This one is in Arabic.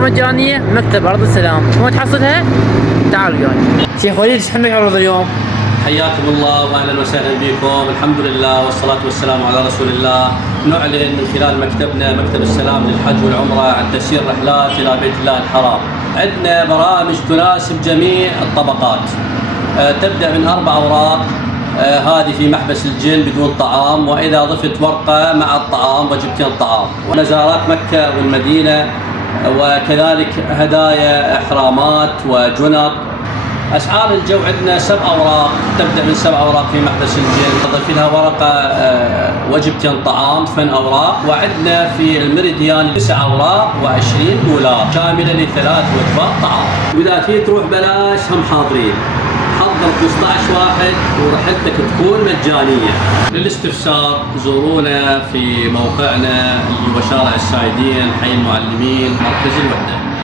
مجانية مكتب أرض السلام. شلون تحصلها؟ تعال وياي. شيخ وليد ايش حملك عروض اليوم؟ حياكم الله واهلا وسهلا بكم. الحمد لله والصلاه والسلام على رسول الله. نعلن من خلال مكتبنا مكتب السلام للحج والعمره عن تسيير رحلات الى بيت الله الحرام. عندنا برامج تناسب جميع الطبقات. تبدا من 4 اوراق، هذه في محبس الجن بدون طعام، واذا ضفت ورقه مع الطعام وجبتين طعام. مزارات مكه والمدينه، وكذلك هدايا احرامات وجنط. اسعار الجو عندنا 7 اوراق، تبدا من 7 اوراق في محبس الجن، تضيف لها ورقه وجبتين طعام 8 اوراق. وعندنا في المريديان 9 اوراق و20 دولار شامله ل3 وجبات طعام. واذا في تروح بلاش هم حاضرين. حضر 15 واحد ورحلتك تكون مجانيه. للاستفسار زورونا في موقعنا اللي هو شارع السايدين، حي المعلمين، مركز الوحده.